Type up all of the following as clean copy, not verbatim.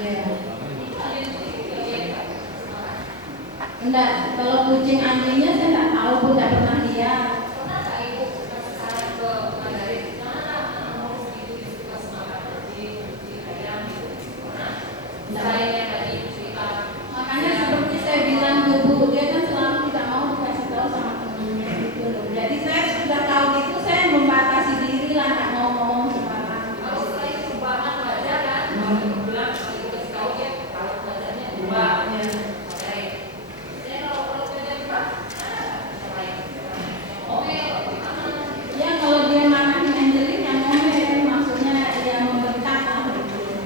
Iya. Enggak, kalau kucing anjingnya saya nggak tahu, pun nggak pernah lihat. Makanya seperti saya bilang dulu, dia kan selalu tidak mau dikasih tahu sama temennya gitu loh. Jadi saya sudah tahu itu, saya membatasi diri lah, nggak mau ngomong sembarangan. Kalau saya perubahan wajar kan, bilang kalau dikasih tahu ya, kalau badannya berubah. Ya kalau dia marahin Angelin yang ngomel, maksudnya dia membentak lah gitu.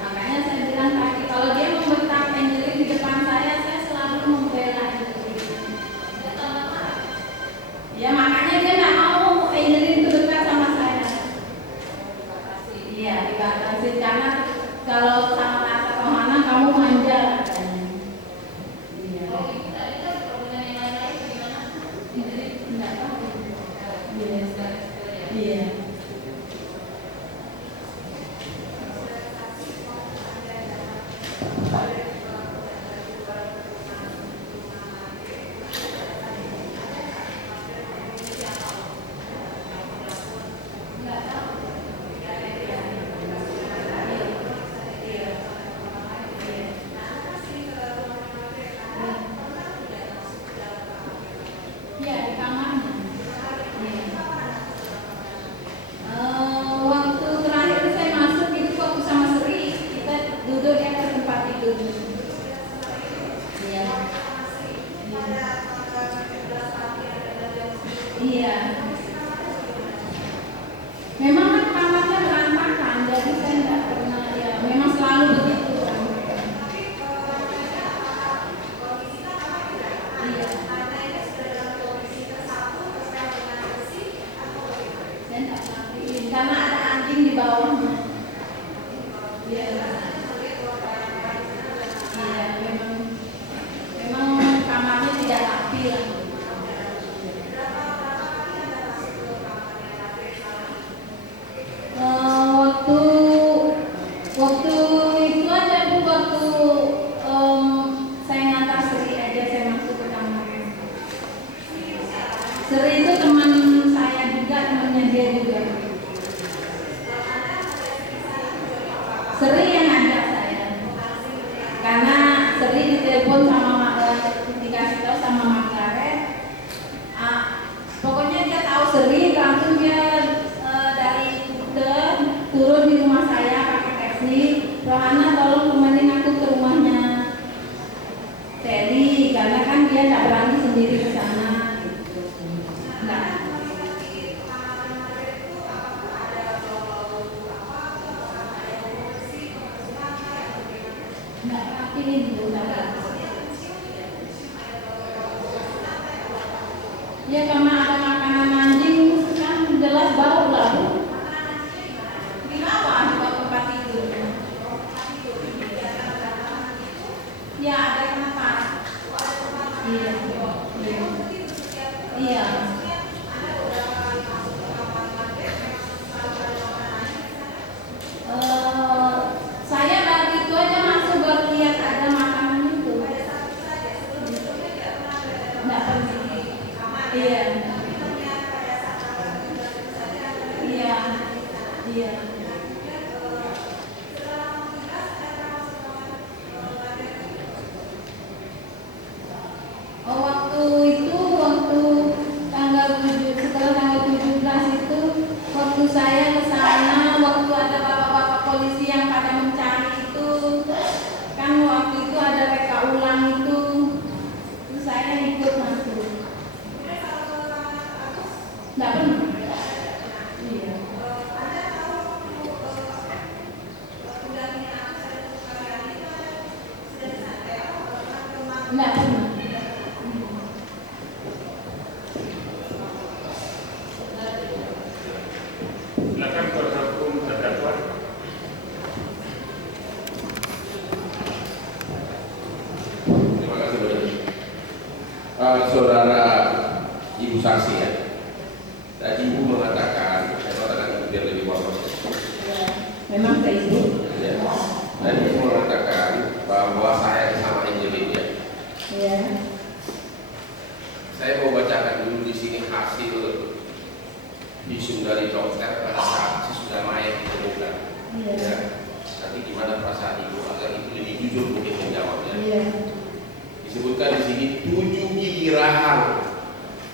Makanya saya bilang tadi kalau dia membentak Angelin di depan saya selalu membela Angelin. Ya makanya dia nggak mau Angelin itu dekat sama saya. Iya dibatasi karena kalau sama Tata Rohana kamu manja katanya. Iya. Nggak tahu. Iya. Iya di kamarnya. Waktu terakhir saya masuk itu waktu sama Sri, kita duduk di atas tempat tidur. Iya. Iya. Memang kan kamarnya berantakan, jadi saya nggak pernah ya. Memang selalu begitu. Iya. Saya nggak perhatiin karena ada anjing di bawahnya. Iya. Iya, memang kamarnya tidak rapi lah. Waktu itu aja Bu, waktu saya ngantar Sri aja saya masuk ke kamar. Sri itu teman saya juga, temannya dia juga. Sri yang ngajak saya, karena Sri ditelepon sama dikasih tahu sama Margaret. Pokoknya dia tahu Sri, langsung dia dari turun di rumah saya pakai taksi. Rohana tolong temenin aku ke rumahnya Teddy, karena kan dia nggak berani sendiri ke sana. Gitu. Nggak rapiin Bu, ya karena ada makanan anjing kan jelas bau lah Bu. Di bawah di bawah tempat tidur. Ya ada yang makan. Iya. Iya. Saya baru itu aja masuk baru lihat ada makanan itu. Nggak pergi. Iya. Iya. Iya. Waktu tanggal 7, setelah tanggal 17 itu waktu saya ke sana, waktu ada bapak-bapak polisi yang pada mencari itu kan, waktu itu ada reka ulang itu saya ikut masuk. Nggak pernah. Iya. Nggak pernah. Silakan kuasa hukum terdakwa. Terima kasih Saudara Ibu saksi ya. Tadi Ibu mengatakan, saya katakan biar lebih bagus. Memang saya ibu. Ya. Tadi Ibu mengatakan jujur mungkin menjawabnya. Iya. Disebutkan di sini 7 gigi rahang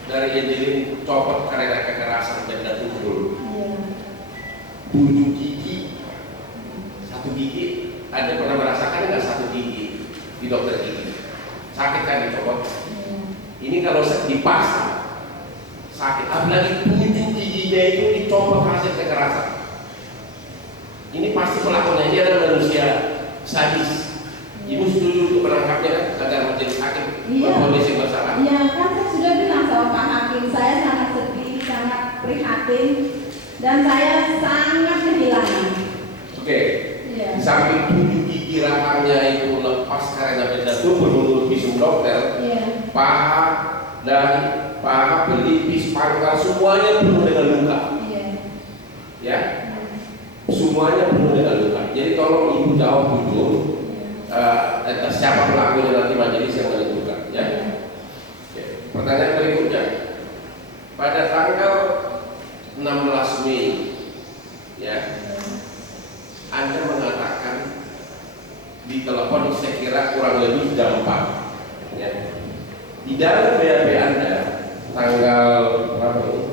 dari Angelin copot karena kekerasan benda tumpul. Iya. 7 gigi, 1 gigi. Ada pernah merasakan nggak 1 gigi di dokter gigi? Sakit kan dicopot? Iya. Ini kalau dipasang sakit, apalagi 7 giginya itu dicopot hasil kekerasan. Ini pasti pelakunya ini adalah manusia sadis. Ibu setuju untuk menangkapnya kan agar menjadi hakim polisi bersalah? Iya, kan saya sudah bilang sama Pak Hakim, saya sangat sedih, sangat prihatin, dan saya sangat kehilangan. Oke. Iya. Di samping 7 gigi rahangnya itu lepas karena benda tumpul menurut visum dokter, Iya. paha, dahi, paha, pelipis, pangkal semuanya penuh dengan luka. Iya. Ya, semuanya penuh dengan luka. Jadi tolong ibu jawab jujur. Siapa pelakunya nanti majelis yang menentukan. Ya. Oke. Pertanyaan berikutnya. Pada tanggal 16 Mei, ya, Anda mengatakan di telepon saya kira kurang lebih jam 4. Ya. Di dalam BAP Anda tanggal berapa ini?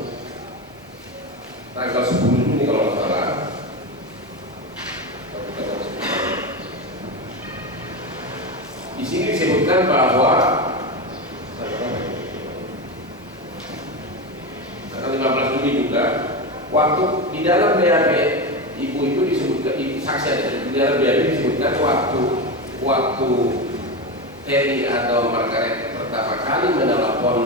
Tanggal 10 Juni kalau nggak salah. Di sini disebutkan bahwa tanggal 15 Juni juga waktu di dalam BAP ibu itu disebutkan, ibu saksi ada di dalam BAP disebutkan waktu Terry atau Margaret pertama kali menelpon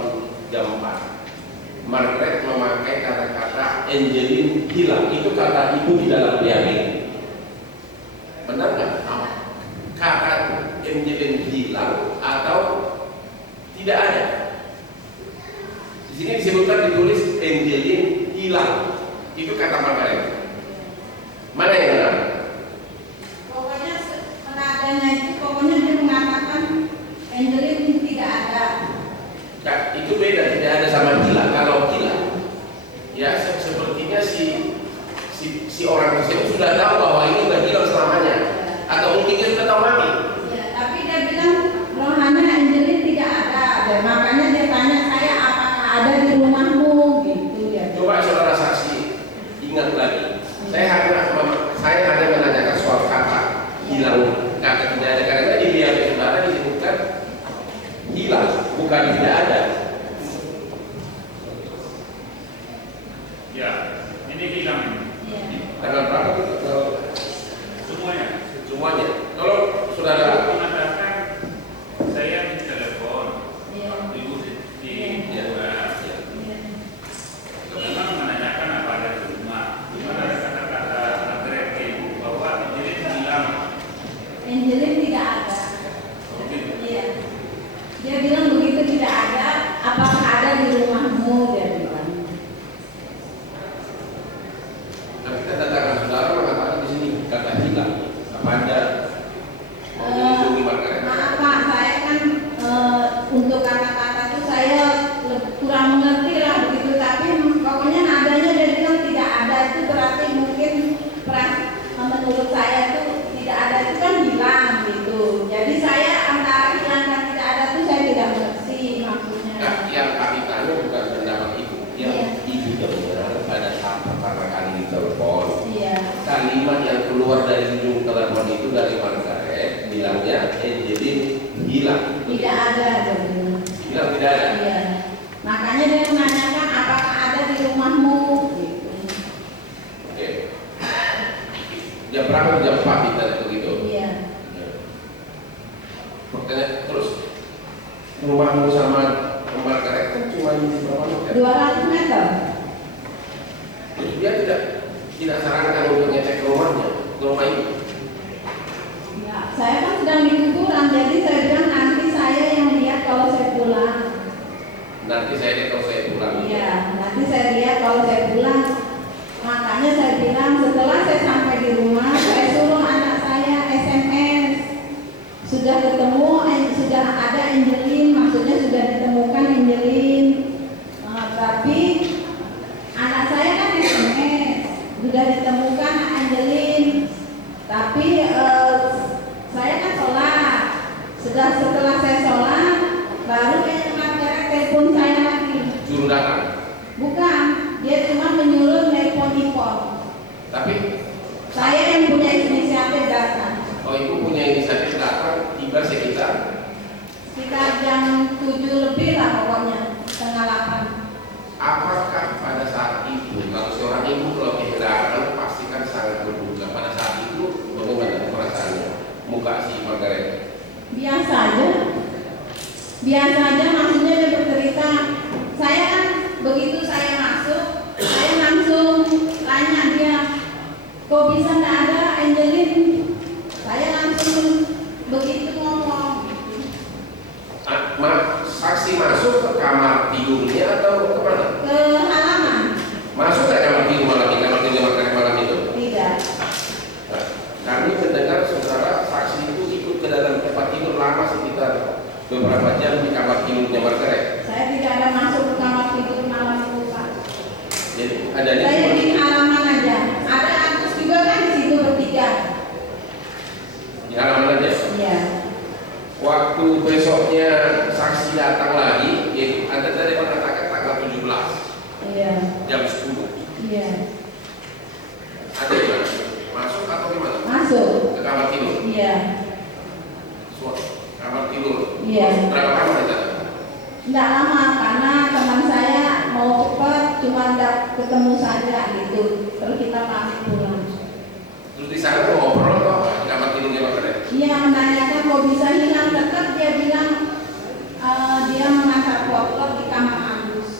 jam 4. Margaret memakai kata-kata Angelin hilang. Itu kata ibu di dalam BAP. Benar nggak? Kata Angelin hilang atau tidak ada? Di sini disebutkan ditulis Angelin hilang. Itu kata Margaret. Mana yang benar? Pokoknya penadanya itu pokoknya dia mengatakan Angelin tidak ada. Nah, itu beda, tidak ada sama hilang. Kalau hilang, ya sepertinya si orang tersebut sudah tahu bahwa ini sudah hilang selamanya, atau mungkin dia sudah tahu mati. Ya, tapi dia bilang rohana Angelin tidak ada. Dan makanya dia tanya saya apakah ada di rumahmu gitu ya. Coba saudara saksi ingat lagi. Saya hanya menanyakan soal kata hilang, kata tidak ada, karena di BAP saudara disebutkan hilang, bukan tidak ada. Ya, ini hilang. Iya. Tanggal berapa itu? Semuanya. Semuanya. Kalau saudara Mengatakan saya di telepon, Iya. ibu di Iya. rumah, Iya. memang menanyakan apa ada di rumah. Gimana ada kata-kata Margaret ke ibu bahwa Angelin hilang. Angelin tidak ada. Begitu. Iya. Dia bilang begitu tidak ada, apakah ada di rumahmu dia bilang. Nah, kita datangkan saudara mengatakan di sini kata hilang. Apa Anda melindungi Margaret? Maaf Pak, saya kan untuk kata-kata itu saya kurang mengerti lah begitu, tapi pokoknya nadanya dia bilang tidak ada itu berarti mungkin menurut saya itu tidak ada itu kan hilang gitu. Jadi saya antara hilang dan tidak ada itu saya tidak mengerti maksudnya. Nah, yang kami tanya bukan pendapat ibu, yang Iya. ibu dengar pada saat pertama kali ditelepon. Iya. Kalimat yang keluar dari ujung telepon itu dari Margaret bilangnya Angelin hilang. Tidak ada dia bilang. Bilang tidak ada. Iya. Makanya dia menanyakan apakah ada di rumahmu gitu. Oke. Jam berapa? Jam 4 kita begitu. Iya. Pertanyaan terus rumahmu sama Margaret kan cuma berapa meter? 200 meter. Terus dia tidak sarankan untuk ngecek ke rumahnya, ke rumah itu. Ya, saya kan sedang di kuburan, jadi saya bilang nanti saya yang lihat kalau saya pulang. Nanti saya lihat kalau saya pulang. Iya, nanti saya lihat kalau saya pulang. Makanya saya bilang setelah saya sampai di rumah, saya suruh anak saya SMS. Sudah ketemu, sudah ada Angelin, maksudnya sudah ditemukan Angelin. Tapi anak saya kan SMS, sudah ditemukan Angelin. Tapi saya kan sholat, Setelah saya sholat, baru Margaret telepon saya lagi. Suruh datang. Bukan, dia cuma menyuruh telepon impor. Tapi Saya yang punya inisiatif datang. oh ibu punya inisiatif datang, tiba sekitar Jam 7 lebih lah pokoknya, setengah 8. apakah pada saat itu kalau seorang ibu kalau kehilangan pasti kan sangat berduka. Pada saat itu bagaimana perasaannya muka si Margaret? Biasa aja, maksudnya dia bercerita. Saya kan begitu saya masuk, saya langsung tanya dia, kok bisa nggak ada Angelin? Saya langsung begitu ngomong. Saksi masuk ke kamar tidurnya atau kemana? Ke halaman. Masuk ke kamar tidur malam itu, kamar tidur Margaret malam itu? Tidak. Nah, kami mendengar saudara saksi itu ikut ke dalam tempat tidur lama sekitar beberapa jam di kamar tidurnya Margaret. Saya tidak ada masuk ke kamar tidur malam itu, Pak. Jadi ada Saya di halaman aja. Ada Agus juga kan di situ bertiga. di halaman aja. Iya. Waktu besoknya saksi datang lagi, yaitu Anda tadi mengatakan tanggal 17 Iya. jam 10. Iya. Ada di mana? Masuk atau gimana? Masuk. Ke kamar tidur. Iya. Kamar tidur. Iya. Berapa lama di sana? Tidak lama karena teman saya mau cepat, cuma nggak ketemu saja gitu. Terus kita pamit pulang. Terus di sana mau ngobrol atau apa? Di kamar tidurnya Margaret? Iya, menanyakan kok bisa hilang. Tetap dia bilang dia mengantar foto di kamar Agus.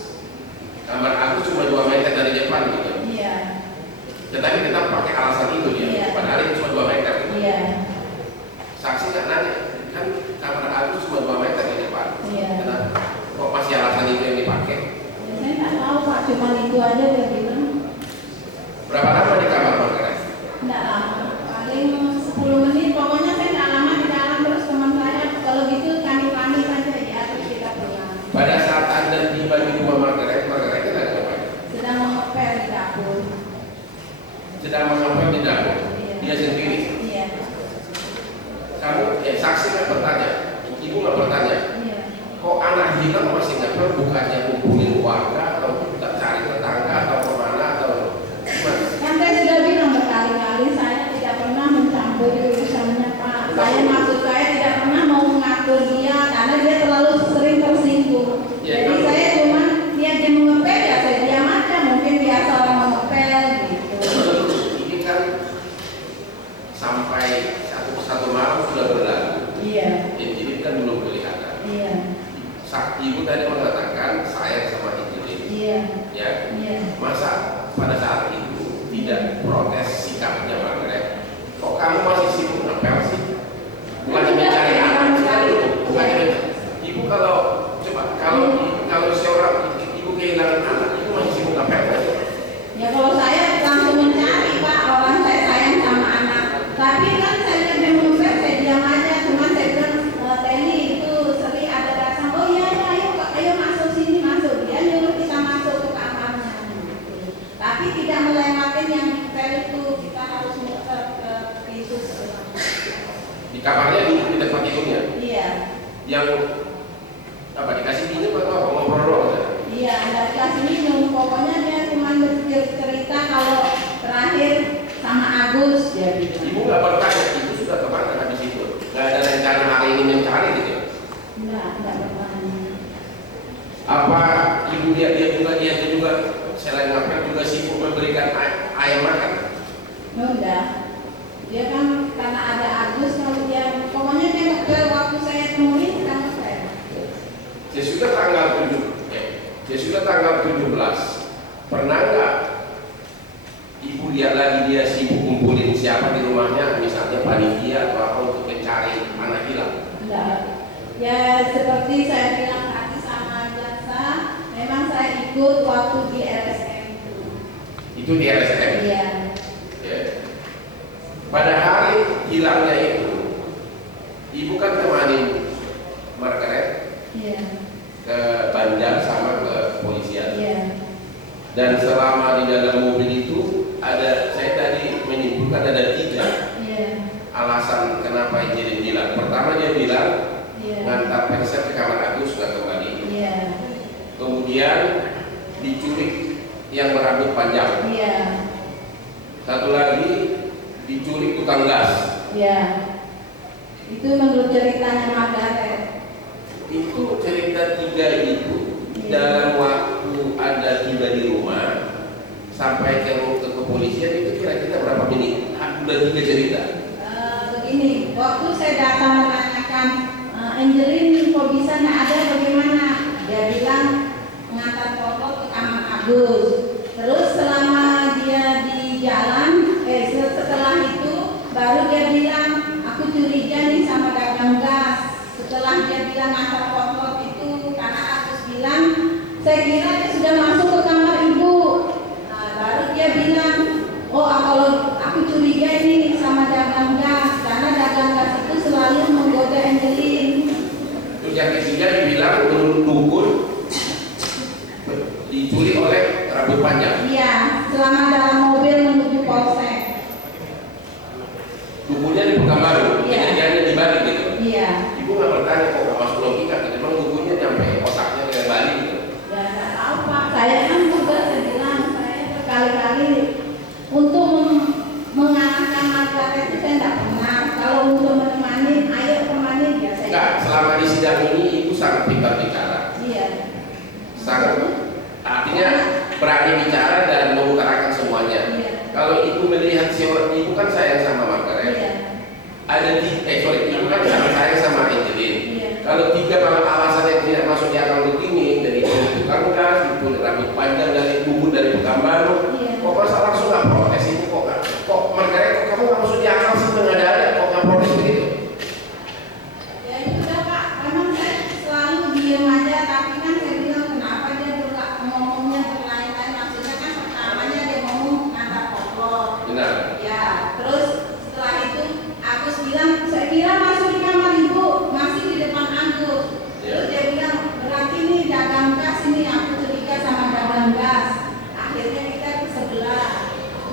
Kamar aku cuma 2 meter dari depan gitu. Iya. Tetapi tetap pakai alasan itu dia. Iya. Padahal itu cuma 2 meter. Iya. Saksi nggak nanya, kan kamar aku cuma 2 meter di depan. Iya. Kenapa? Kok masih alasan itu yang dipakai? Saya nggak tahu Pak, cuma itu aja dia bilang. Berapa lama di kamar Margaret? Nggak lama, paling 10 menit. Pokoknya saya nggak lama di dalam. Terus teman saya kalau gitu kami pamit saja ya, terus kita pulang. Pada saat Anda tiba di rumah Margaret, Margaret itu ada apa? Sedang mengepel di dapur. Sedang mengapa di dapur? Iya. Dia sendiri. Iya. Kamu, saksi nggak bertanya, ibu nggak bertanya. Iya. Kok anak hilang masih nggak pernah bukannya kumpulin warga atau tak cari tetangga atau kemana atau gimana? Kan saya sudah bilang berkali-kali saya tidak pernah mencampuri urusannya Pak. Maksud saya tidak pernah mau mengatur dia karena dia terlalu sering tersinggung. Ya, Jadi kalau- saya cuma dia mengepel ya saya diam aja. Mungkin biasa orang mengepel gitu. Ini kan sampai satu malam sudah berlalu. Iya. Jadi kan belum kelihatan. Iya. Ibu tadi mengatakan sayang sama Injilin. Iya. Ya. Iya. Masa pada saat itu tidak protes sikapnya Margaret? Kok kamu masih sibuk ngepel sih? Bukannya mencari anak sekali. Bukannya ibu kalau coba kalau seorang ibu kehilangan anak, ibu masih sibuk ngepel kan? Ya kalau saya langsung mencari Pak, orang saya sayang sama anak. Tapi kan saya lihat dia mengepel, saya diam aja. Cuma saya bilang Teli itu sering ada datang. Oh iya ya, ayo masuk sini masuk. Dia nyuruh kita masuk ke kamarnya. Gitu. Tapi tidak melewati yang dipel itu, kita harus muter ke pintu sebelah. Di kamarnya di tempat tidurnya. Iya. Yang apa dikasih minum atau apa ngobrol doang? Iya, nggak dikasih minum. Pokoknya dia cuma bercerita kalau terakhir sama Agus dia bilang. Ibu nggak bertanya, ibu sudah kemana habis itu? Nggak ada rencana hari ini mencari gitu? Enggak bertanya. Apa ibu dia juga selain ngapel juga sibuk memberikan air makan? Udah. Dia kan karena ada Agus kalau dia pokoknya dia ngepel waktu saya temuin sama saya. Sesudah tanggal 17, pernah nggak ibu lihat lagi dia sibuk kumpulin siapa di rumahnya, misalnya panitia atau apa untuk mencari anak hilang? Enggak. Ya seperti saya bilang tadi sama jaksa, memang saya ikut waktu di LSM itu. Itu di LSM. Iya. Ya. Pada hari hilangnya itu, ibu kan temanin Margaret Iya. ke Banjar sama ke polisian. Iya. Dan selama di dalam mobil itu saya tadi menyimpulkan ada 3 Iya. alasan kenapa Injilin hilang. Pertama dia bilang Iya. ngantar Persia ke kamar Agus nggak kembali. Iya. Kemudian diculik yang berambut panjang. Iya. Satu lagi diculik tukang gas. Iya. Itu menurut ceritanya Margaret. Itu cerita tiga itu dalam waktu Anda tiba di rumah sampai ke kepolisian itu kira-kira berapa menit? Udah tiga cerita. Begini, waktu saya datang menanyakan Angelin kok bisa nggak ada bagaimana? Dia bilang mengantar foto ke kamar Agus. Terus selama dia di jalan, setelah itu baru dia bilang aku curiga nih sama dagang gas. Setelah dia bilang ngantar foto itu karena Agus bilang saya kira dia sudah masuk ke kamar ibu. Nah, baru dia bilang oh kalau aku curiga ini sama dagang gas karena dagang gas itu selalu menggoda Angelin. Terus yang ketiga dibilang menurut dukun diculik oleh rambut panjang. Iya, selama dalam mobil menuju polsek. Dukunnya di Pekanbaru, Iya. kejadiannya di Bali gitu. Iya. Ibu nggak bertanya kok nggak masuk logika, memang dukunnya nyampe otaknya ke Bali gitu. Ya nggak tahu Pak. Saya kan juga saya bilang saya berkali-kali untuk mengalahkan Margaret itu saya nggak pernah. Kalau untuk menemani, ayo temani ya saya. Enggak, selama di sidang ini ibu sangat pintar bicara, Iya. sangat artinya berani bicara dan mengutarakan semuanya. Iya. Kalau ibu melihat si orang, ibu kan sayang sama Margaret. Iya. Ibu kan sangat sayang sama Angelin. Iya. Kalau tiga alasan yang tidak masuk di akal begini, dari tukang gas, itu rambut panjang dari tubuh dari Pekanbaru, Iya. kok masa langsung nggak protes ini kok Margaret kok kamu nggak masuk di akal sih ada kok nggak protes begitu? Ya itu dah Pak. Memang saya selalu diem aja, tapi kan saya bilang kenapa dia ngomongnya berlain-lain. Maksudnya kan pertamanya dia ngomong ngantar koplok. Benar. Ya, terus setelah itu Agus bilang, saya kira masuk di kamar ibu, masih di depan Agus. Terus dia bilang, berarti ini dagang gas ini aku curiga sama dagang gas. Akhirnya kita ke sebelah.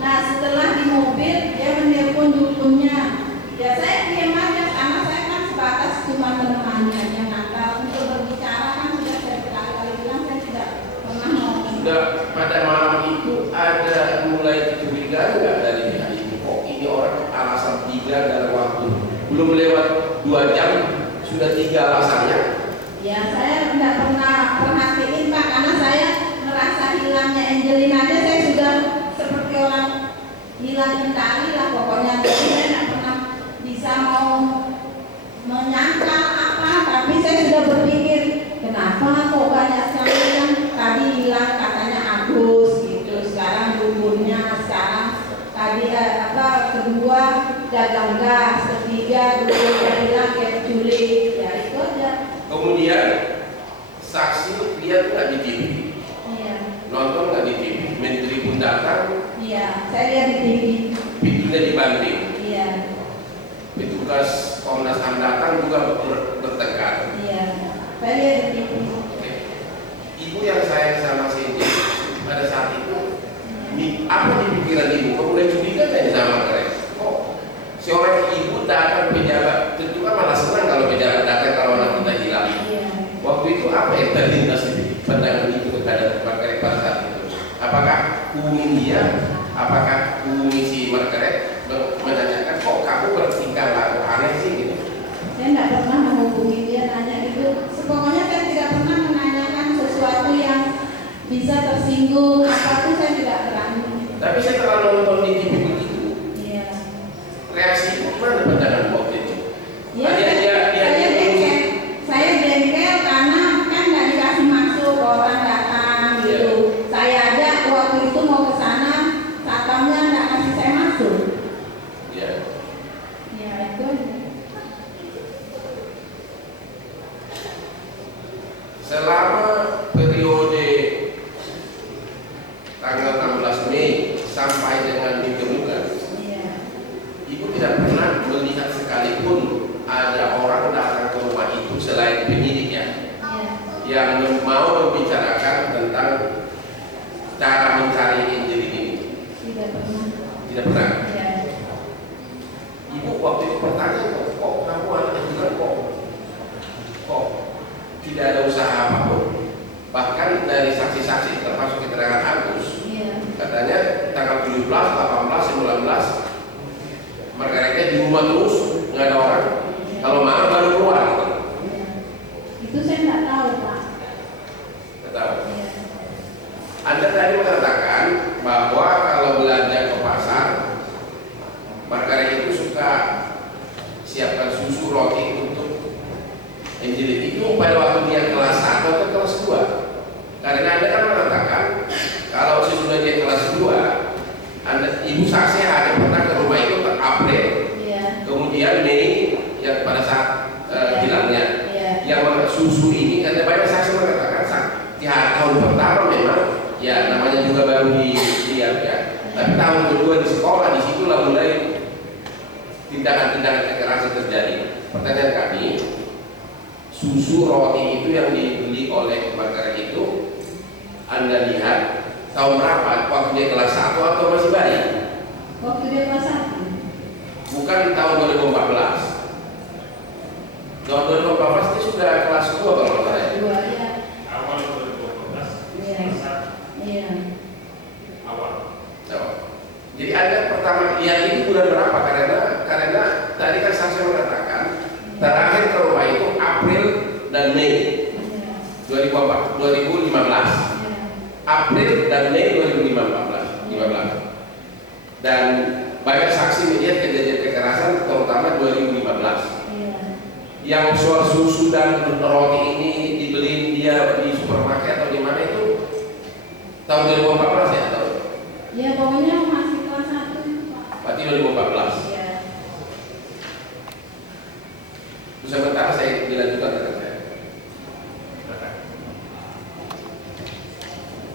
Nah setelah di mobil dia menelpon dukunnya. Ya saya diam aja karena saya kan sebatas cuma menemani yang ngantar. Untuk berbicara kan sudah saya berkali-kali bilang saya tidak pernah ngomong. Sudah pada malam itu ada mulai kecurigaan nggak dari pihak ibu? Kok ini orang alasan tiga dalam waktu belum lewat 2 jam sudah 3 alasannya? Ya saya tidak pernah perhatiin Pak karena saya merasa hilangnya Angelin aja saya sudah seperti orang hilang kendali lah pokoknya. Jadi saya tidak pernah bisa mau menyangkal apa, tapi saya sudah berpikir kenapa kok banyak sekali yang tadi hilang katanya Agus gitu, sekarang dukunnya, sekarang tadi kedua dagang gas, ketiga dukunnya hilang kayak culik, ya itu aja. Kemudian saksi lihat nggak di TV, Iya. nonton nggak di TV, menteri pun datang, Iya, saya lihat di TV. pintunya dibanting, Iya. petugas Komnas HAM datang juga bertengkar. Iya. Saya lihat di TV. Oke. Ibu yang sayang sama Cindy pada saat itu, apa di pikiran ibu? Kok mulai curiga nggak sama Margaret? Kok seorang ibu datang pejabat, tentu kan malah senang kalau pejabat datang kalau anak kita hilang. Iya. Waktu itu apa yang terlintas di pandangan ibu kepada Margaret pada saat itu? Apakah hubungi dia? Apakah hubungi si Margaret menanyakan kok kamu bertingkah laku aneh sih gitu? Saya tidak pernah menghubungi dia nanya itu. Pokoknya saya tidak pernah menanyakan sesuatu yang bisa tersinggung. Apa itu saya tidak berani. Tapi saya telah nonton di TV begitu. Iya. Reaksi ibu gimana pandangan waktu itu? Ya, Dia saya jengkel. Saya jengkel karena kan nggak dikasih masuk orang datang gitu. Saya aja waktu itu mau ke sana, satpamnya nggak kasih saya masuk. Ya. Ya itu. Selama periode tanggal 16 Mei sampai dengan minggu bulan, Iya. ibu tidak pernah melihat sekalipun ada orang datang ke rumah itu selain penyidiknya Iya. yang mau membicarakan tentang cara mencari Angelin ini. Tidak pernah. Tidak pernah. Iya. Ibu waktu itu bertanya kok kamu anak bilang kok mengatakan dari saksi-saksi termasuk keterangan Agus, Iya. katanya tanggal 17, 18, 19 Margaretnya di rumah terus, nggak ada orang. Kalau malam baru keluar. Iya. Itu saya nggak tahu, Pak. Nggak tahu. Iya. Anda tadi mengatakan bahwa kalau belanja ke pasar, Margaret itu suka siapkan susu roti untuk Angelin. Itu pada waktu dia kelas 1 atau kelas 2. Karena Anda kan mengatakan kalau sesudah dia kelas 2, Ibu saksi ada pernah ke rumah itu ke April, Iya. kemudian Mei yang pada saat hilangnya. Iya. Yang susu ini karena banyak saksi mengatakan di tahun pertama memang ya namanya juga baru dilihat ya. Tapi tahun kedua di sekolah disitulah mulai tindakan-tindakan kekerasan terjadi. Pertanyaan kami, susu roti itu yang dibeli oleh Margaret itu Anda lihat tahun berapa? Waktu dia kelas 1 atau masih bayi? Waktu dia kelas 1. Bukan di tahun 2014. Tahun 2014 dia sudah kelas 2 kalau nggak salah. 2 ya. Awal 2014. Iya. Iya. Awal. Oh. Jadi Anda pertama lihat itu bulan berapa? Karena tadi kan saya mengatakan terakhir ke rumah itu April dan Mei Iya. 2015. April dan Mei 2015. Dan banyak saksi melihat kejadian kekerasan terutama 2015. Iya. Yang soal susu dan roti ini dibeli dia di supermarket atau di mana itu tahun 2014 ya atau? Ya pokoknya masih kelas 1 itu, Pak. Berarti 2014. Iya. Sebentar saya dilanjutkan dengan saya.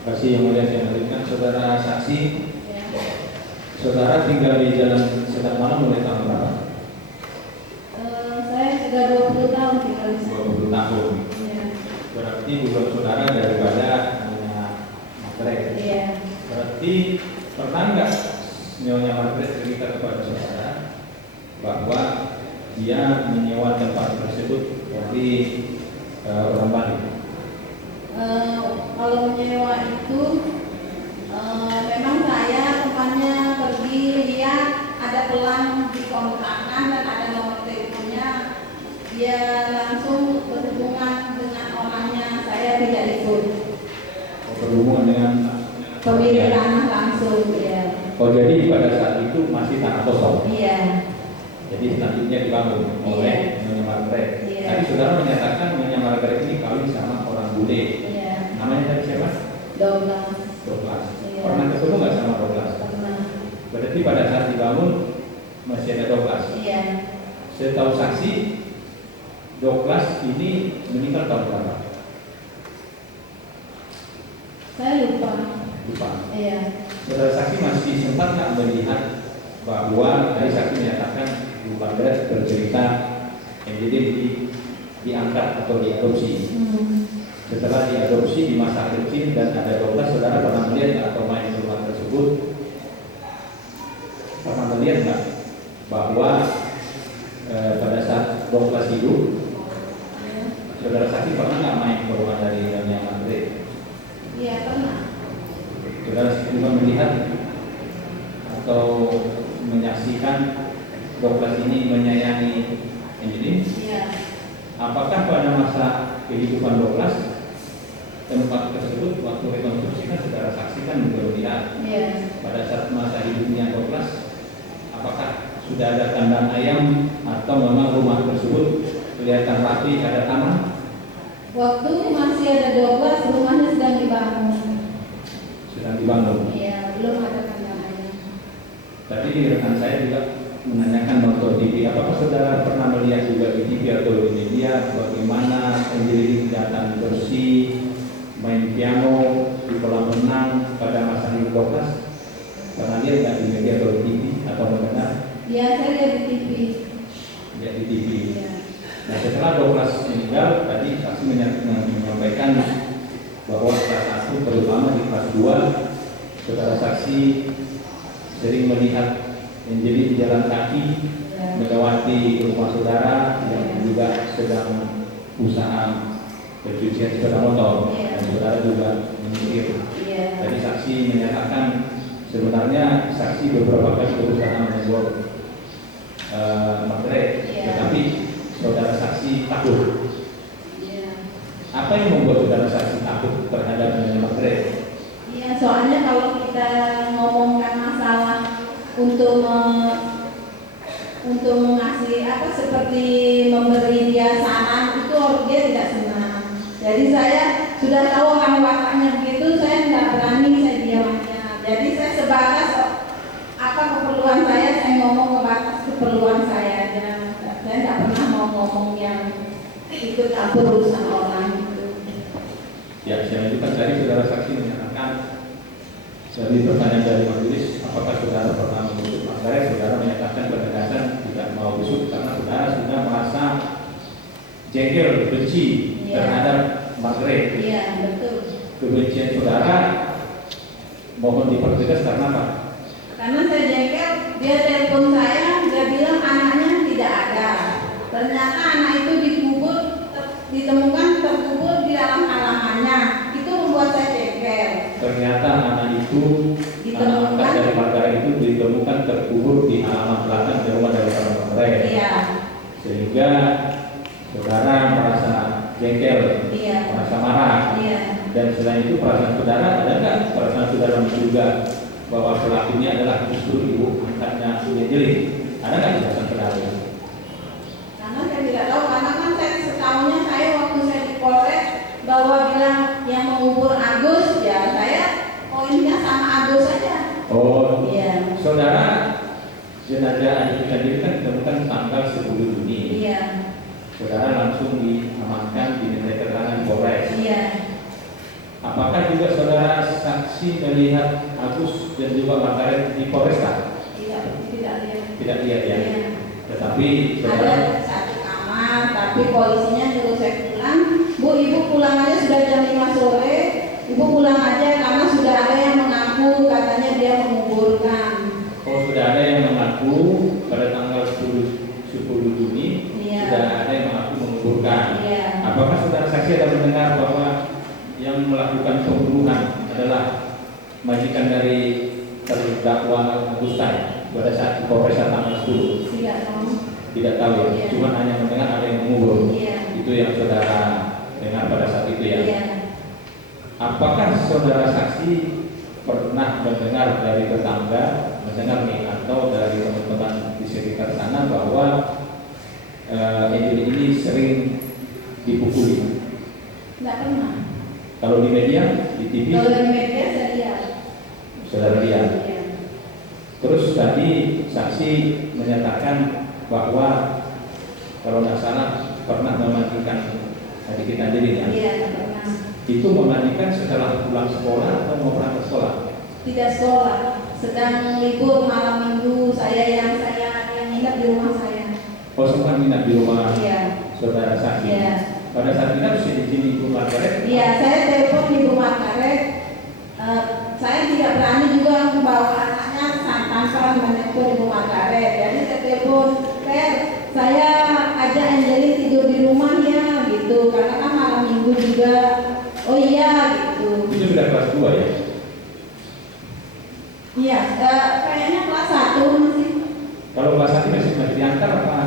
Terima kasih yang mulia saya lanjutkan. Saudara saksi, Iya. saudara tinggal di Jalan Sedang Malam mulai tahun berapa? Saya sudah 20 tahun tinggal di sana. 20 tahun. Iya. Berarti bukan saudara daripada Nyonya Margaret. Iya. Berarti pernah nggak Nyonya Margaret cerita kepada saudara bahwa dia menyewa tempat tersebut dari orang Bali? Kalau menyewa itu memang saya tempatnya pergi lihat ada pelang di kontrakan dan ada nomor teleponnya, dia langsung berhubungan dengan orangnya, saya tidak ikut Berhubungan dengan pemilik tanah langsung ya. Oh, jadi pada saat itu masih tanah kosong. Iya. Jadi selanjutnya dibangun oleh Nyonya Margaret. Iya. Tadi saudara menyatakan Nyonya Margaret ini kawin sama orang bule. Iya. Namanya tadi siapa? Douglas. Douglas. Iya. Pernah ketemu nggak sama Douglas? Pernah. Berarti pada saat dibangun masih ada Douglas. Iya. Setahu saksi, Douglas ini meninggal tahun berapa? Saya lupa. Lupa. Iya. Saudara saksi masih sempat nggak melihat bahwa tadi saksi menyatakan Bu Margaret bercerita yang jadi diangkat atau diadopsi. Setelah diadopsi di masa kecil dan ada 12, saudara pernah melihat atau main di rumah tersebut? Pernah melihat nggak bahwa pada saat 12 hidup, saudara saksi pernah nggak main ke rumah dari Nyonya Margaret? Iya pernah. Saudara juga melihat atau menyaksikan 12 ini menyayangi Angelin? Iya. Apakah pada masa kehidupan 12 tempat tersebut waktu rekonstruksi kan saudara saksikan juga melihat Iya. pada saat masa hidupnya 12 apakah sudah ada kandang ayam atau memang rumah tersebut kelihatan rapi ada taman? Waktu masih ada 12, rumahnya sedang dibangun. Sedang dibangun. Iya, belum ada kandangnya. Tadi rekan saya juga menanyakan nonton TV. Apakah saudara pernah melihat juga di TV atau di media bagaimana Angelin datang bersih, main piano di kolam renang pada masa hidup 12? Pernah lihat nggak di media atau di TV atau mendengar? Iya, saya lihat di TV. Lihat di TV. Iya. Nah setelah 12 meninggal, tadi saksi menyampaikan bahwa kelas 1 terutama di kelas 2 saudara saksi sering melihat Angelin jalan kaki Ya. melewati rumah saudara yang juga sedang usaha pencucian sepeda motor. Iya. Dan saudara juga menyingkir. Iya. Tadi saksi menyatakan sebenarnya saksi beberapa kali berusaha membuat materai, Iya. tetapi saudara saksi takut. Iya. Apa yang membuat saudara saksi takut terhadap materai? Iya, soalnya kalau kita ngomongkan masalah untuk mengasih apa seperti memberi dia saran itu dia tidak senang. Jadi saya sudah tahu orang wataknya begitu, saya tidak berani, saya diam aja. Jadi saya sebatas apa keperluan saya ngomong sebatas keperluan saya aja. Saya tidak pernah mau ngomong yang ikut campur urusan orang gitu. Ya, saya lanjutkan tadi saudara saksi menyatakan dari pertanyaan dari majelis, apakah saudara pernah membusuk materai? Saudara menyatakan penegasan tidak mau busuk karena saudara sudah merasa jengkel, benci Iya. terhadap materai. Iya, betul. Kebencian saudara mohon dipertegas karena apa? Karena saya jengkel, dia telepon saya, dia bilang anaknya tidak ada. Ternyata anak itu ditemukan terkubur di dalam halamannya. Itu membuat saya jengkel. Ternyata anak itu, anak angkat dari materai itu ditemukan terkubur di halaman belakang di rumah dari orang materai. Iya, Sehingga saudara merasa jengkel, iya, merasa marah. iya. Dan selain itu perasaan saudara, ada nggak perasaan saudara menduga bahwa pelakunya adalah justru ibu angkatnya Angeline? Ada nggak perasaan saudara? Karena saya tidak tahu, karena kan saya setahunya saya waktu saya di Polres bahwa bilang yang mengubur Agus, ya saya poinnya sama Agus saja. Oh, Iya, saudara jenazah Angeline kan ditemukan tanggal 10 Juni. iya, Saudara langsung diamankan di dimintai keterangan Polres. iya. Apakah juga saudara saksi melihat Agus dan juga materai di Polresta? Tidak lihat. Tidak lihat ya. Iya. Tetapi Ada saudara satu kamar, tapi polisinya nyuruh saya pulang. Bu, ibu pulang aja, sudah jam 5 sore. Ibu pulang aja karena sudah ada yang mengaku katanya dia menguburkan. oh, sudah ada yang mengaku pada tanggal 10 Juni Iya. sudah ada yang mengaku menguburkan. Iya. Apakah saudara saksi ada mendengar bahwa yang melakukan pembunuhan adalah majikan dari terdakwa Agustai pada saat di Polres tanggal 10? Tidak tahu. Tidak tahu ya, Iya. cuma hanya mendengar ada yang mengubur. Iya. Itu yang saudara dengar pada saat itu ya. Iya. Apakah saudara saksi pernah mendengar dari tetangga, mendengar nih atau dari teman-teman di sekitar sana bahwa Angeline ini sering dipukuli? Tidak pernah. Kalau di media, di TV, Kalau di media saya lihat. saudara lihat. Iya. Terus tadi saksi menyatakan bahwa kalau nggak salah pernah memandikan adik kita Angeline ya. Iya, tidak pernah. Itu memandikan setelah pulang sekolah atau mau berangkat sekolah? Tidak sekolah. Sedang libur malam minggu, yang nginap di rumah saya. Oh, sempat nginap di rumah Iya. saudara saksi. Iya. Pada saat nginap sudah izin Ibu Margaret? Iya, saya telepon Ibu Margaret. Saya tidak berani juga membawa anaknya tanpa menelpon Ibu Margaret. Jadi saya telepon, saya ajak Angeline tidur di rumah ya, gitu. Karena kan malam minggu juga. Oh iya, gitu. Itu sudah kelas 2 ya? Iya, kayaknya kelas 1 masih. Kalau kelas 1 masih diantar apa?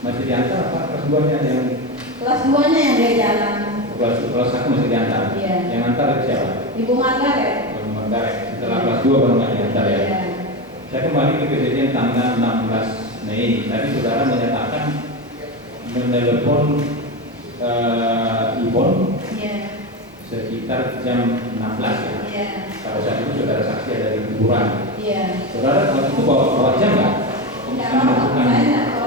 Masih diantar apa kelas 2-nya yang Kelas 2-nya yang dia jalan. kelas 1 masih diantar? Iya. Yang antar itu siapa? Ibu Margaret. Ibu Margaret. Setelah kelas 2 baru nggak diantar ya? Iya. Saya kembali ke kejadian tanggal 16 Mei. Tadi saudara menyatakan menelepon Ibon Iya. sekitar jam 16 ya. Iya. Pada saat itu saudara saksi ada di kuburan. Iya. Saudara waktu itu bawa jam nggak? Tidak mau, saya tidak tahu.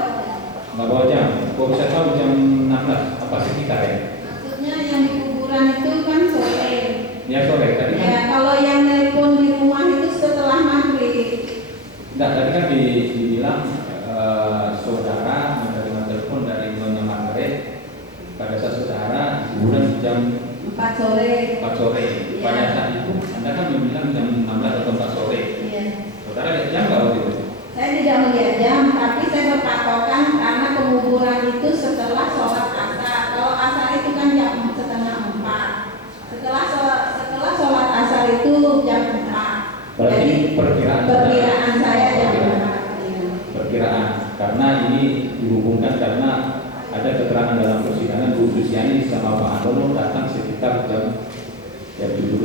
Nggak bawa jam. Kok bisa tahu jam 16? Apa sekitar ya? Maksudnya yang di kuburan itu kan sore. Ya sore. Tadi kan? Ya, kalau yang nelpon di rumah itu setelah maghrib. Enggak, tadi kan dibilang saudara menerima telepon dari Nyonya Margaret pada saat saudara di kuburan jam 4 sore. 4 sore. Iya. Pada saat itu Anda kan membilang jam 16 atau 4 sore. Iya. Saudara lihat jam nggak waktu itu? Saya tidak melihat jam, tapi saya berpatokan karena penguburan itu setelah sholat asar. Kalau asar itu kan jam Susiani sama Pak Andono datang sekitar jam 17.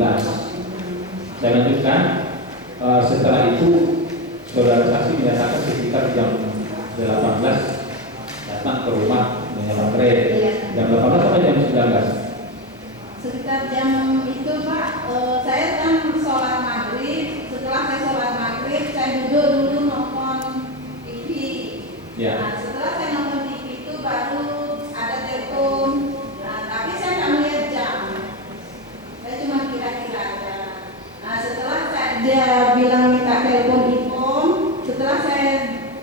Saya lanjutkan. Setelah itu saudara saksi menyatakan sekitar jam 18 datang ke rumah Menyamatre. Iya. Jam 18 sampai jam 19. Sekitar jam itu Pak, saya kan sholat maghrib. Setelah saya sholat maghrib, saya duduk dulu nonton TV. Ya. Nah, setelah saya nonton TV itu baru ada telepon. Nah, tapi saya nggak melihat jam. Saya cuma kira-kira aja. Nah, setelah dia bilang minta telepon Ipon, setelah saya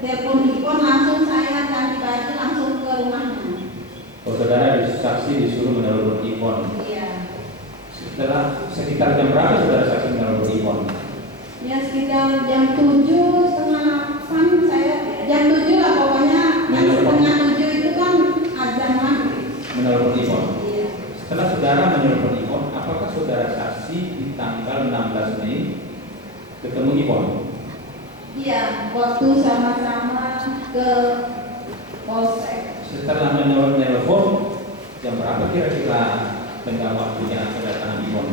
telepon Ipon langsung saya ganti baju langsung ke rumahnya. Oh, saudara saksi disuruh menelpon Ipon. Iya. Setelah sekitar jam berapa saudara saksi menelpon Ipon? Ya sekitar jam 7:30 saya, jam 7 lah pokoknya, jam setengah 7 itu kan azan maghrib. Menelpon Ipon. Iya. Setelah saudara menelpon Ipon, apakah saudara saksi di tanggal 16 Mei ketemu Ipon? Iya, waktu sama-sama ke Polsek. Setelah menelpon, jam berapa kira-kira tengah waktunya kedatangan Ipon?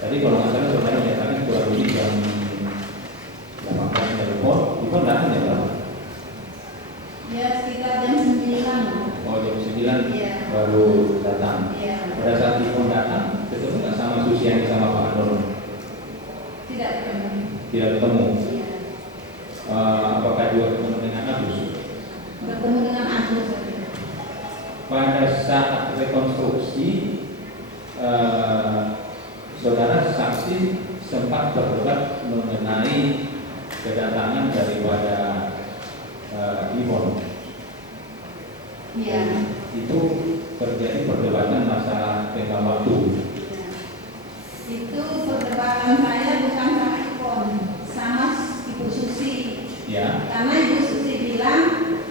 Tadi kalau nggak salah saudara menyatakan kurang lebih jam 18 menelpon, Ipon datang jam berapa? Ya sekitar jam 9. Oh, jam 9 Iya. baru datang. Iya. Pada saat Ipon datang, ketemu nggak sama Susiani sama Pak Andono? Tidak ketemu. Tidak ketemu. Iya. Apakah juga ketemu dengan Agus? Bertemu dengan Agus. Pada saat rekonstruksi, saudara saksi sempat berdebat mengenai kedatangan daripada Ipon. Iya. Itu terjadi perdebatan masalah tengah waktu. Itu perdebatan saya bukan sama Ipon, sama Ibu Susi. Ya. Karena Ibu Susi bilang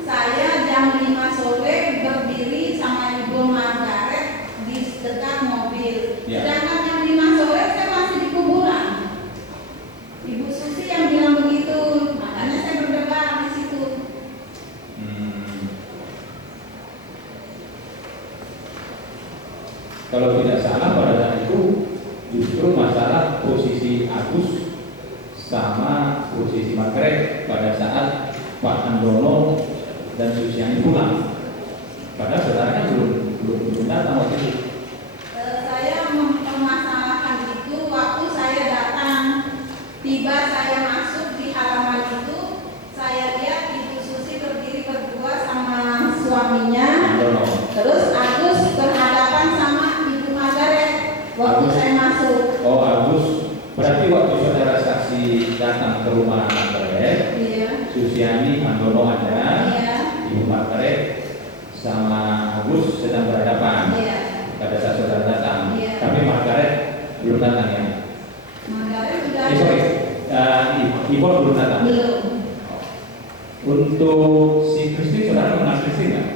saya jam 5 sore berdiri sama Ibu Margaret di dekat mobil. Ya. Sedangkan jam 5 sore saya masih di kuburan. Ibu Susi yang bilang begitu, makanya saya berdebat di situ. Kalau tidak salah pada saat itu justru masalah posisi Agus sama posisi Margaret pada saat Pak Andono dan Susiani pulang. Padahal saudara kan belum datang waktu itu. Saya mempermasalahkan itu waktu saya datang, tiba saya masuk di halaman itu, saya lihat Ibu Susi berdiri berdua sama suaminya. Andono. Terus Agus berhadapan sama Ibu Margaret waktu Agus. saya masuk. Oh, Agus. Berarti waktu saudara saksi datang ke rumah Margaret, Iya. Susiani, Andono ada, Iya. Ibu Margaret sama Agus sedang berhadapan Iya. pada saat saudara datang. Iya. Tapi Margaret belum datang ya. Margaret sudah Sorry, Ipon belum datang. belum. Untuk si Kristi, saudara mengenal Kristi nggak?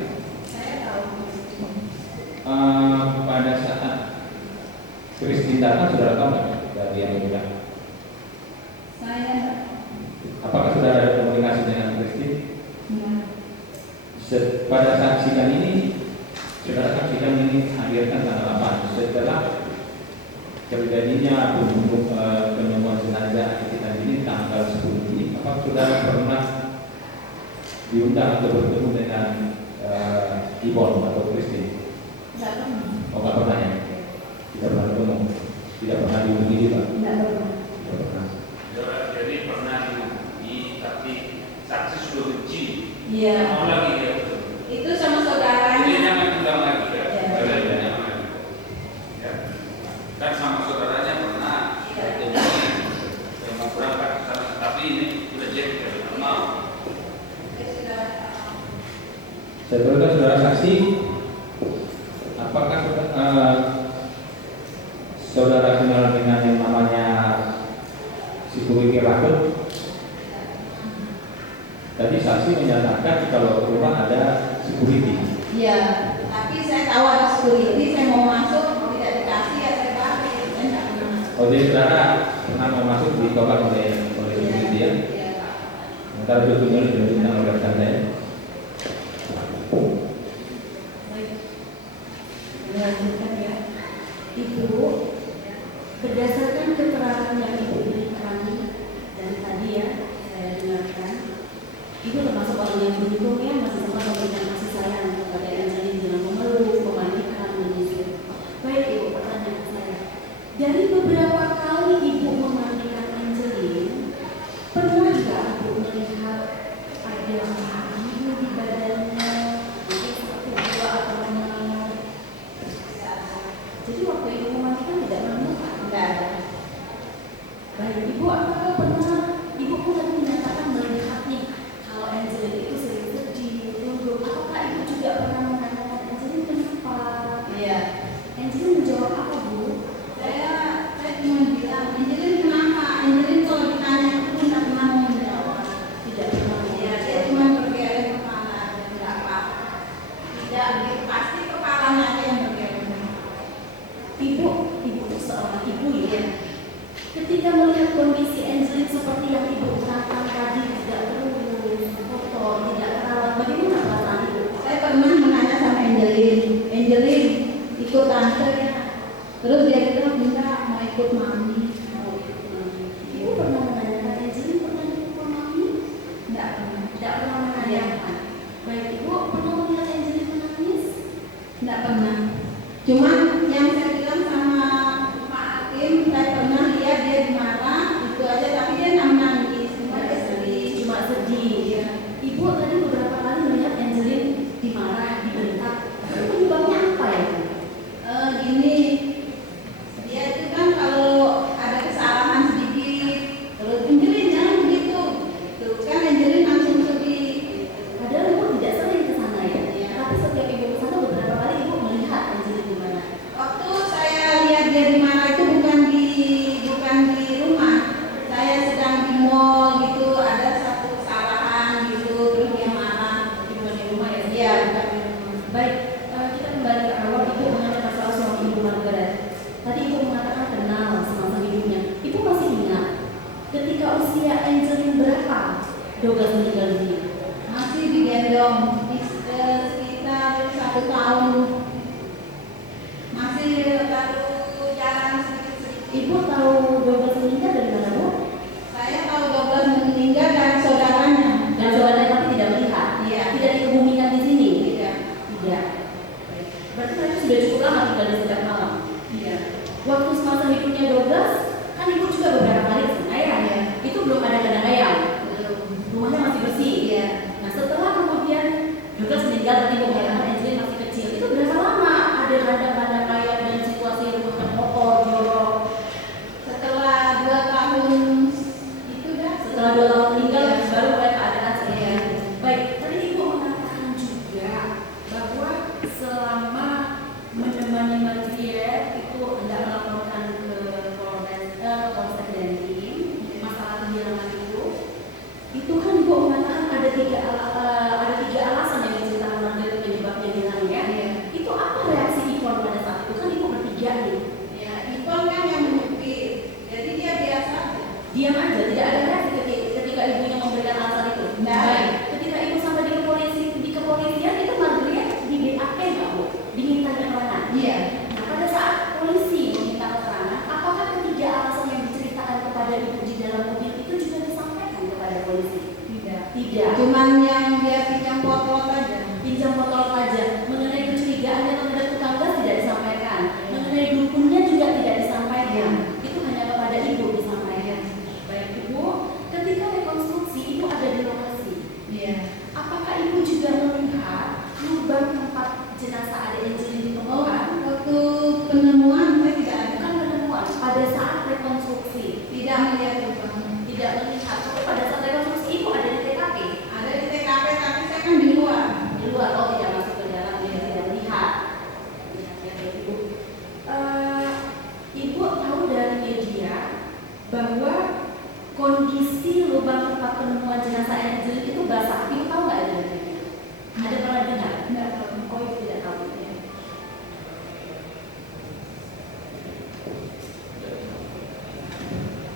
Saya tahu. Pada saat Kristi datang, saudara tahu nggak dari yang muda? Saya Apakah saudara ada komunikasi dengan Kristi? enggak. Pada saat sidang ini, saudara kan sidang ini hadirkan tanggal 8 setelah terjadinya penemuan jenazah kita ini tanggal 10 ini. Apakah saudara pernah diundang atau bertemu dengan Ipon atau Kristi? Enggak pernah. Oh, nggak pernah ya? Tidak pernah ketemu, tidak pernah dihubungi juga. Enggak pernah. Tidak pernah. Jadi pernah dihubungi, tapi saksi sudah benci. Iya. Mau lagi dia. Itu sama Jadi saudaranya. jangan ulang lagi ya. Iya. Jangan lagi. Ya. Kan sama saudaranya pernah. Iya. Saya mau berangkat ke sana, tapi ini sudah jadi ya. Mau. Saya sudah Saya teruskan saudara saksi, apakah saudara kenal dengan yang namanya si Kuwiki Rakun? Tadi saksi menyatakan kalau rumah ada security. Iya, tapi saya tahu ada security, saya mau masuk, tidak dikasih ya saya balik, saya nggak pernah. Oh, jadi saudara pernah mau masuk ditolak oleh security ya? Iya. Sementara itu tinggal ditunjukkan oleh rekan saya. Baik. Ya, begitu pasti kepalanya aja yang bergerak. Ibu seorang ibu ya. Ketika melihat kondisi Angelin seperti yang ibu katakan tadi, tidak terurus, kotor, tidak terawat, bagaimana perasaan ibu? Saya pernah menanya sama Angelin ikut tante ya. Terus dia bilang enggak, mau ikut mami. Ibu pernah menanyakan Angelin pernah ikut mami? Enggak pernah. Tidak pernah menanyakan. Baik, ibu pernah melihat Angelin menangis? Enggak pernah. Cuman yang saya bilang sama Pak Hakim, saya pernah lihat dia dimarah, itu aja, tapi dia nangis, Cuma sedih. Ya. Ibu tadi beberapa kali melihat Angelin dimarah, dibentak. Itu penyebabnya apa ya? Gini, dia itu kan kalau ada kesalahan sedikit, terus Angelin jangan begitu, gitu kan Angelin langsung sedih. Padahal ibu tidak sering ke sana ya. Iya. Tapi setiap ibu ke sana beberapa kali ibu melihat Angelin di mana. Waktu saya lihat dia dimarah itu bukan di rumah, saya sedang di mall gitu, ada satu kesalahan gitu, terus dia marah, Bukan di rumah ya. dia bukan di rumah. Baik, kita kembali ke awal. Ibu menanyakan soal suami ibu Margaret. Tadi ibu mengatakan kenal semasa hidupnya. Ibu masih ingat ketika usia Angelin berapa Douglas meninggal dunia? Masih digendong sekitar 1 tahun, masih baru jalan sedikit-sedikit. Ibu tahu Douglas meninggal dari mana, Bu? Saya tahu dokter meninggal dari saudaranya. Dan saudara tapi tidak melihat. Iya. Tidak dikebumikan di sini. Iya. Tidak. Berarti mereka sudah cukup lama tinggal di setiap malam. Iya. Waktu semasa hidupnya Douglas, kan ibu juga beberapa kali ke Senayan ya. Itu belum ada kandang ayam. Rumahnya masih bersih. Iya. Nah setelah kemudian Douglas meninggal, tadi ibu mengatakan Angelin masih kecil. Itu berapa lama ada kandang-kandang ayam dan situasi rumahnya kotor, jorok? Setelah 2 tahun itu dah. Setelah 2 tahun meninggal, Iya. baru mulai keadaan seperti Iya. itu. Baik, tadi ibu mengatakan juga bahwa selama menemani Margaret itu Anda melaporkan ke Polsek Denpasar masalah kehilangan itu kan ibu mengatakan ada tiga alasan yang diceritakan Margaret penyebabnya hilangnya. Iya. Itu apa reaksi Ipon pada saat itu? Kan ibu bertiga nih, Ya, Ipon kan yang menyupir. Jadi dia biasa aja. diam aja, tidak ada reaksi ketika ibunya memberikan alasan itu. Tidak. Baik, ketika ibu sampai di kepolisian itu Margaret di BAP nggak Bu? Diminta keterangan. Iya. Nah, pada saat polisi meminta keterangan, apakah ketiga alasan yang diceritakan kepada ibu di dalam mobil itu juga disampaikan kepada polisi? Tidak. Tidak. Cuman yang dia pinjam potlot aja. Pinjam botol saja. Mengenai kecurigaannya terhadap tukang gas tidak disampaikan. Mengenai dukunnya juga tidak disampaikan. Itu hanya kepada ibu disampaikan. Baik ibu, ketika rekonstruksi ibu ada di lokasi. Iya. Apakah ibu juga melihat lubang tempat jenazah adik Angelin Oh, ditemukan? waktu penemuan saya tidak ada. Bukan penemuan, pada saat rekonstruksi Tidak melihat lubang. tidak melihat. Tapi pada saat rekonstruksi ibu ada di TKP. Ada di TKP tapi saya kan di luar. Di luar, oh tidak masuk ke dalam, dia tidak melihat. Ya, baik, ibu. Ibu tahu dari media bahwa kondisi lubang tempat penemuan jenazah Angelin itu basah. Ibu tahu nggak dari media? Ada pernah dengar? Enggak tahu. Oh, ibu tidak tahu. Ya.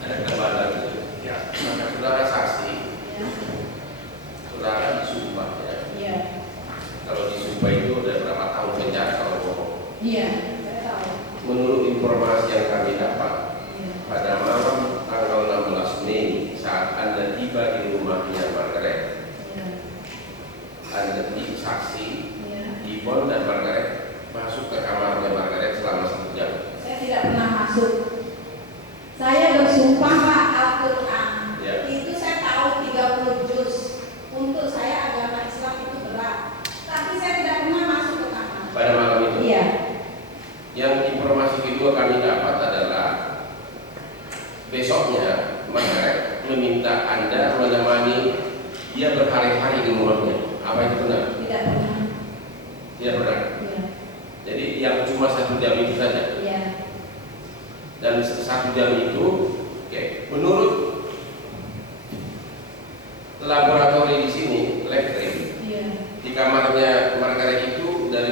Ada gambaran. Ya. Saudara saksi, Ya. saudara disumpah ya. Iya. Kalau disumpah itu ada berapa tahun penjara kalau bohong. Iya, saya tahu. Menurut informasi yang kami dapat, Iya. pada malam tanggal 16 Mei saat Anda tiba di rumahnya Margaret, Iya. Anda saksi, Iya. Ipon dan Margaret masuk ke kamarnya Margaret selama 1 jam. Saya tidak pernah masuk. Saya bersumpah Pak Al-Quran. Ya. Itu saya tahu 30 juz. Untuk saya agama Islam itu berat. Tapi saya tidak pernah masuk ke kamar. Pada malam itu. Iya. Yang informasi kedua kami dapat adalah besoknya Margaret meminta Anda menemani dia berhari-hari di rumahnya. Apa itu benar? Tidak pernah. Tidak benar. Iya. Jadi yang cuma 1 jam itu saja. Iya. Dan 1 jam itu, oke, menurut laboratori di sini, lab train, Iya. di kamarnya Margaret itu dari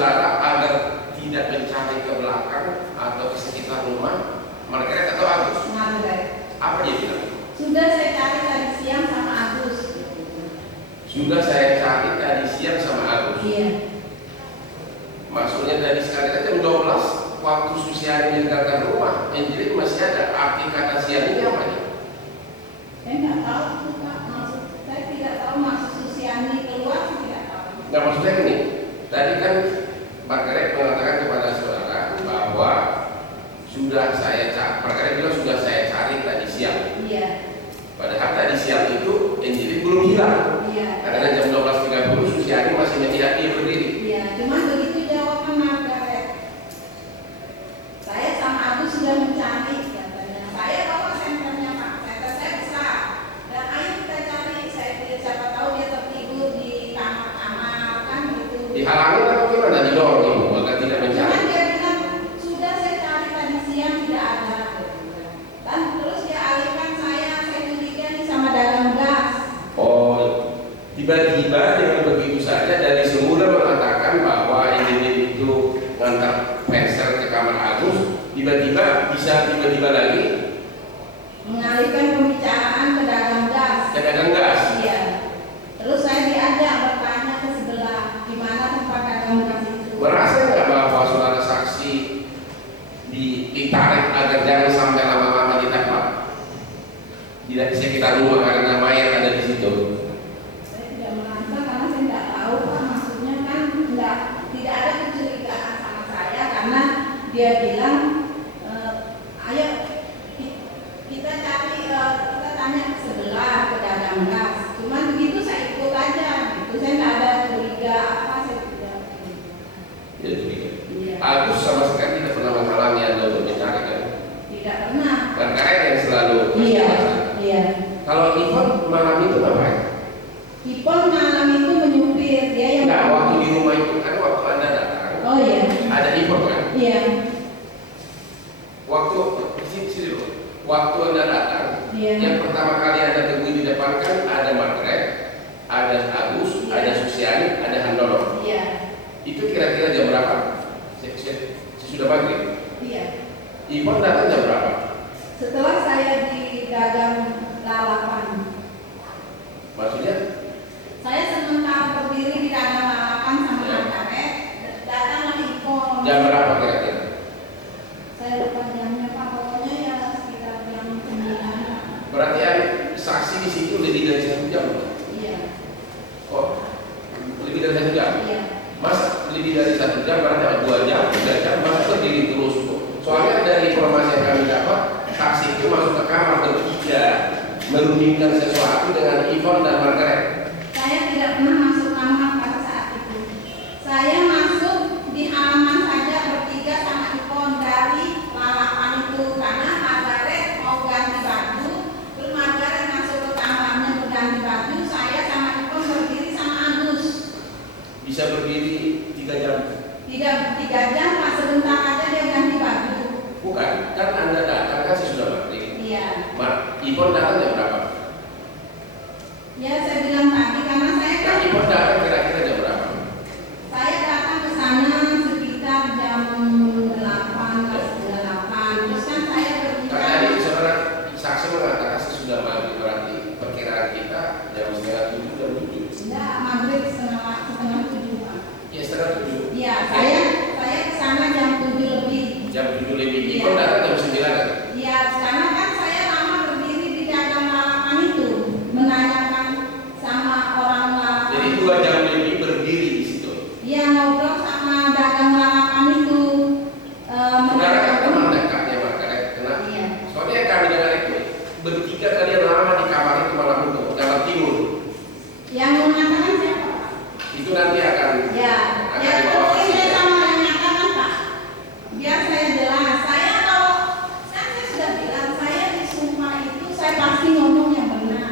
saudara agar tidak mencari ke belakang atau ke sekitar rumah Margaret atau Agus? Margaret. Apa dia bilang? Sudah saya cari tadi siang sama Agus. Sudah saya cari tadi siang sama Agus. Iya. Maksudnya tadi sekali kan jam 12 waktu Susiani meninggalkan rumah, Angelin masih ada. Arti kata siang ini apa ya? Saya nggak tahu Pak, maksud saya tidak tahu maksud Susiani keluar, saya tidak tahu. Nggak, maksudnya ini. Tadi kan Margaret mengatakan kepada saudara bahwa sudah saya cari, Margaret bilang sudah saya cari tadi siang. Iya. Padahal tadi siang itu Angelin belum hilang. Iya. Karena jam 12.30 Susiani masih melihat dia berdiri. Iya, cuman begitu jawaban Margaret. Saya sama Agus sudah mencari katanya. Saya bawa senternya Pak, senter saya besar. Dan ayo kita cari, siapa tahu dia tertidur di kamar-kamar kan gitu. Dihalangi atau gimana? Didorong agar tidak mencari. Cuman dia bilang sudah saya cari tadi siang tidak ada. Dan terus dia alihkan saya curiga nih sama dagang gas. Oh, tiba-tiba dengan begitu saja dari semula mengatakan bahwa Angelin itu ngantar pensil ke kamar Agus, tiba-tiba bisa tiba-tiba lagi Mengalihkan pembicaraan ke dagang gas. ke dagang gas. Iya. Terus saya diajak bertanya ke sebelah di mana tempat dagang gas itu. Merasa nggak bahwa saudara saksi ditarik agar jangan sampai lama-lama ditangkap? Tidak bisa kita rumah karena mayat ada di situ. Saya tidak merasa karena saya tidak tahu Pak, maksudnya kan tidak ada kecurigaan sama saya karena dia bilang ayo kita cari kita tanya ke sebelah ke dagang gas. Cuman begitu saya ikut aja, gitu. Saya tidak ada curiga apa, saya tidak. Ya, demikian. Iya. Agus sama sekali tidak pernah menghalangi Anda untuk mencari kan? Tidak pernah. Margaret yang selalu. Iya, iya. Kalau Ivon malam itu ngapain? Ipon malam itu menyupir, dia yang Enggak, waktu di rumah itu kan waktu Anda datang. Oh iya. Ada Ivon kan? Iya. Waktu sini dulu. Waktu Anda datang, Iya. yang pertama kali Anda temui di depan kan ada Margaret, ada Agus, Iya. ada Susiani, ada Handono. Iya. Itu kira-kira jam berapa? Sesudah maghrib. Iya. Ivon datang jam berapa? Setelah saya di dagang lalapan, Maksudnya? saya sementara berdiri di dagang lalapan sama Margaret, datanglah Ipon. Jam berapa kira-kira? Saya lupa jamnya Pak, pokoknya ya sekitar jam 9. Berarti saksi di situ lebih dari 1 jam. Iya. Oh, lebih dari 1 jam. Iya. Mas lebih dari 1 jam berarti 2 jam, 3 jam Mas berdiri terus. Soalnya dari informasi yang kami dapat, saksi itu masuk ke kamar bertiga merundingkan sesuatu dengan Ivon dan Margaret. Saya tidak pernah masuk kamar pada saat itu. Saya masuk di halaman saja bertiga sama Ipon dari lalapan itu karena Margaret mau ganti baju, terus Margaret masuk ke kamarnya berganti baju, saya sama Ipon berdiri sama Agus. Bisa berdiri 3 jam. Tidak 3 jam, Pak, sebentar aja dia ganti baju. Bukan, kan Anda datang kan sesudah maghrib. Iya. Ivon datang jam berapa? Ya saya bilang tadi karena saya Nah, kan Ivon datang kira-kira jam berapa? saya datang ke sana sekitar jam 8, setengah 8. Terus kan saya Kan berbicara. tadi saudara saksi mengatakan sesudah maghrib, berarti perkiraan kita jam 6:30 jam 7. Enggak, maghrib setengah 7 Pak. Ya 6:30. Iya, saya ke sana jam 7 lebih. Jam 7 lebih. Iya. Ivon datang jam 9 kan? Iya, karena kan saya lama berdiri di dagang lalapan itu menanyakan sama orang lalapan. Jadi 2 jam lebih berdiri di situ. Iya, ngobrol sama dagang lalapan itu. Saudara kan teman dekatnya Margaret, karena Iya. soalnya kami dengan itu bertiga kalian lama di kamar itu malam itu, kamar timur. Yang mengatakan siapa Pak? Itu nanti akan Ya, ya dibawa ke terus saya sidang. sama yang nyatakan Pak. Biar saya jelas. Saya kalau kan saya sudah bilang saya di sumpah itu saya pasti ngomong yang benar.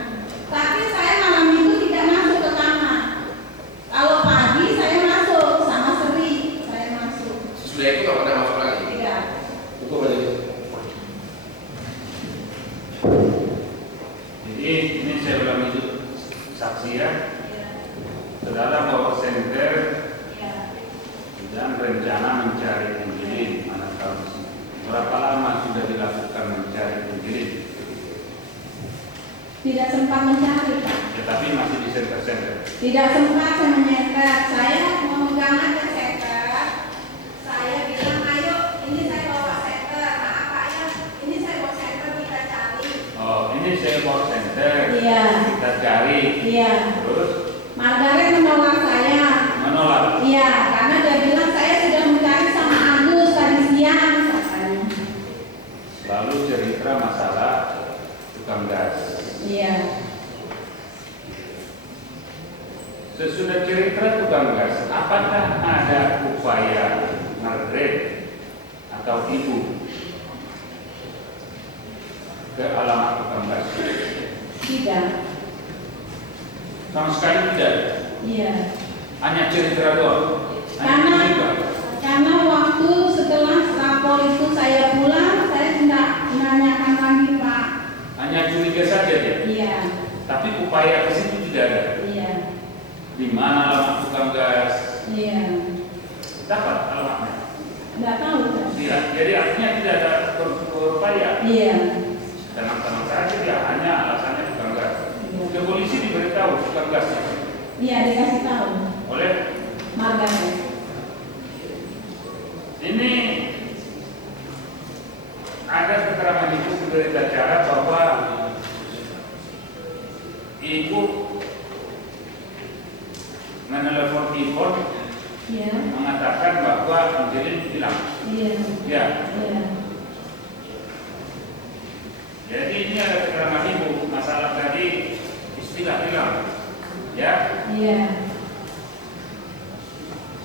Tapi saya malam itu tidak masuk ke kamar. Kalau pagi saya masuk sama Seri, saya masuk. Sesudah itu nggak pernah masuk lagi. Tidak. Hukum aja. Jadi ini saya ulang itu saksi ya. Iya. Saudara bawa senter Iya. sudah mencari Angelin, anak kamu. Berapa lama sudah dilakukan mencari Angelin? Tidak sempat mencari, Pak. Tetapi masih di center-center. Tidak sempat saya menyeret. Saya memegang aja seter. Saya bilang, ayo, ini saya bawa seter. Maaf Pak ya, ini saya bawa seter, kita cari. Oh, ini saya bawa center. Iya. Kita cari. Iya. Terus Margaret menolak saya. menolak. Iya, karena dia bilang saya sudah mencari sama Agus tadi siang, katanya. Lalu cerita masalah tukang gas. Iya. Sesudah cerita tukang gas, apakah ada upaya Margaret atau ibu ke alamat tukang gas? Tidak. Sama sekali tidak. Iya. Hanya cerita doang. Hanya cerita. Karena waktu setelah lapor itu saya pulang, saya tidak menanyakan lagi Pak. Hanya curiga saja dia. Iya. Tapi upaya ke situ tidak ada. Iya. Di mana alamat tukang gas? Iya. Dapat alamatnya. Tidak tahu Pak. Tidak. Jadi artinya tidak ada berupaya. Iya. Tenang-tenang saja dia, hanya alasannya tukang gas. Iya. Ke polisi diberitahu tukang gasnya Iya, dikasih tahu. oleh Margaret. ini ada keterangan ibu berita acara bahwa ibu menelepon telepon Iya. mengatakan bahwa Angelin hilang. Iya. Ya, Iya. jadi ini ada keterangan ibu masalah tadi istilah hilang. Ya, Iya.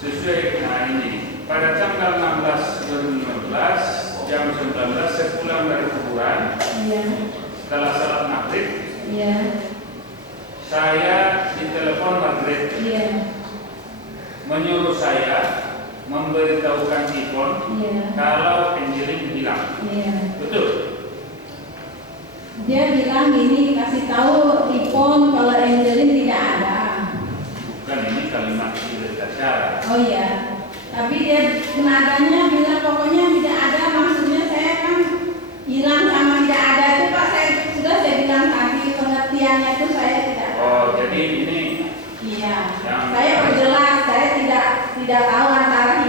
sesuai dengan ini. Pada tanggal 16 2015 jam 19 sepulang dari kuburan Iya. setelah salat maghrib, Iya. saya ditelepon Margaret Iya. menyuruh saya memberitahukan telepon Iya. kalau Angelin hilang. Iya. Betul? Dia bilang gini, kasih tahu Ipon kalau Angelin tidak ada. Bukan, ini kalimat berita acara. Oh iya. Tapi dia nadanya bilang pokoknya tidak ada. Maksudnya saya kan hilang sama tidak ada itu Pak. Saya bilang tadi pengertiannya itu saya tidak. Oh, jadi ini Iya. yang Saya perjelas, saya tidak tahu antara